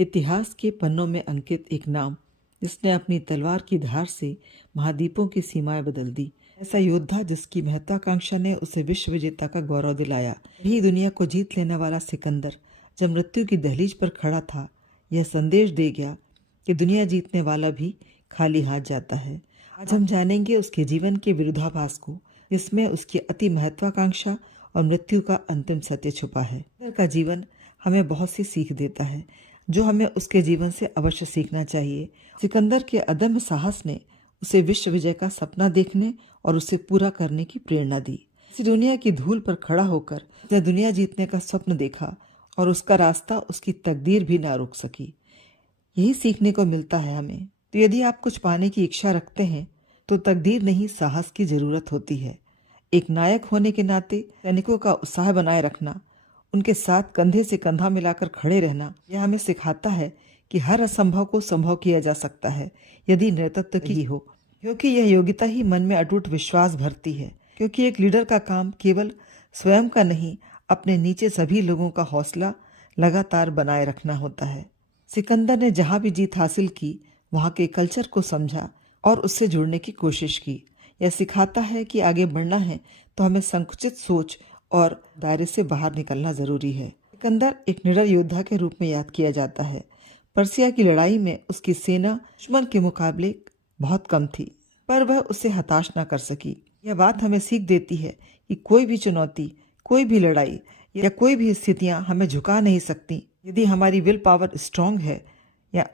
इतिहास के पन्नों में अंकित एक नाम जिसने अपनी तलवार की धार से महाद्वीपों की सीमाएं बदल दी। ऐसा योद्धा जिसकी महत्वाकांक्षा ने उसे विश्व विजेता का गौरव दिलाया। यही दुनिया को जीत लेने वाला सिकंदर जब मृत्यु की दहलीज पर खड़ा था, यह संदेश दे गया कि दुनिया जीतने वाला भी खाली हाथ जाता है। आज हम जानेंगे उसके जीवन के विरोधाभास को, जिसमें उसकी अति महत्वाकांक्षा और मृत्यु का अंतिम सत्य छुपा है। सिकंदर का जीवन हमें बहुत सी सीख देता है, जो हमें उसके जीवन से अवश्य सीखना चाहिए। सिकंदर के अदम्य साहस ने उसे विश्व विजय का सपना देखने और उसे पूरा करने की प्रेरणा दी। इसी दुनिया की धूल पर खड़ा होकर उसने दुनिया जीतने का स्वप्न देखा और उसका रास्ता उसकी तकदीर भी ना रोक सकी। यही सीखने को मिलता है हमें। तो यदि आप कुछ पाने की इच्छा रखते हैं तो तकदीर नहीं, साहस की जरूरत होती है। एक नायक होने के नाते सैनिकों का उत्साह बनाए रखना, उनके साथ कंधे से कंधा मिलाकर खड़े रहना, यह हमें सिखाता है कि हर असंभव को संभव किया जा सकता है यदि नेतृत्व की हो, क्योंकि यह योग्यता ही मन में अटूट विश्वास भरती है। क्योंकि एक लीडर का काम केवल स्वयं का नहीं, अपने नीचे सभी लोगों का हौसला लगातार बनाए रखना होता है। सिकंदर ने जहां भी जीत हासिल की, वहां के कल्चर को समझा और उससे जुड़ने की कोशिश की। यह सिखाता है कि आगे बढ़ना है तो हमें संकुचित सोच और दायरे से बाहर निकलना जरूरी है। सिकंदर एक निडर योद्धा के रूप में याद किया जाता है। पर्सिया की लड़ाई में उसकी सेना दुश्मन के मुकाबले बहुत कम थी, पर वह उसे हताश न कर सकी। यह बात हमें सीख देती है कि कोई भी चुनौती, कोई भी लड़ाई या कोई भी स्थितियां हमें झुका नहीं सकती यदि हमारी विल पावर स्ट्रांग है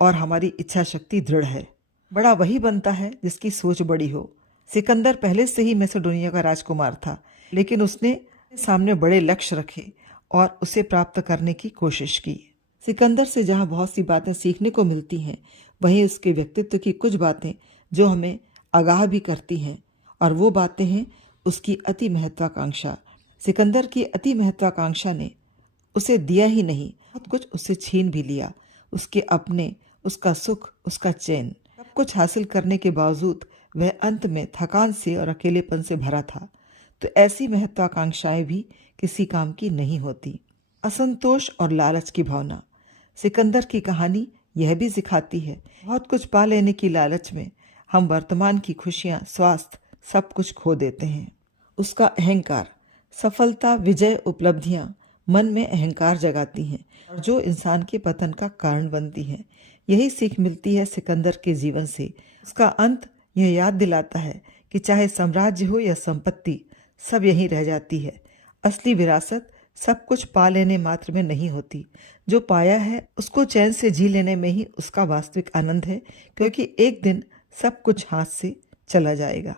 और हमारी इच्छा शक्ति दृढ़ है। बड़ा वही बनता है जिसकी सोच बड़ी हो। सिकंदर पहले से ही मैसेडोनिया का राजकुमार था, लेकिन उसने सामने बड़े लक्ष्य रखे और उसे प्राप्त करने की कोशिश की। सिकंदर से जहां बहुत सी बातें सीखने को मिलती हैं, वहीं उसके व्यक्तित्व की कुछ बातें जो हमें आगाह भी करती हैं, और वो बातें हैं उसकी अति महत्वाकांक्षा। सिकंदर की अति महत्वाकांक्षा ने उसे दिया ही नहीं, बहुत कुछ उससे छीन भी लिया। उसके अपने, उसका सुख, उसका चैन, सब कुछ हासिल करने के बावजूद वह अंत में थकान से और अकेलेपन से भरा था। तो ऐसी महत्वाकांक्षाएं भी किसी काम की नहीं होती। असंतोष और लालच की भावना। सिकंदर की कहानी यह भी सिखाती है, बहुत कुछ पा लेने की लालच में हम वर्तमान की खुशियां, स्वास्थ्य, सब कुछ खो देते हैं। उसका अहंकार। सफलता, विजय, उपलब्धियां मन में अहंकार जगाती हैं और जो इंसान के पतन का कारण बनती हैं। यही सीख मिलती है सिकंदर के जीवन से। उसका अंत यह याद दिलाता है कि चाहे साम्राज्य हो या संपत्ति, सब यहीं रह जाती है। असली विरासत सब कुछ पा लेने मात्र में नहीं होती, जो पाया है उसको चैन से जी लेने में ही उसका वास्तविक आनंद है, क्योंकि एक दिन सब कुछ हाथ से चला जाएगा।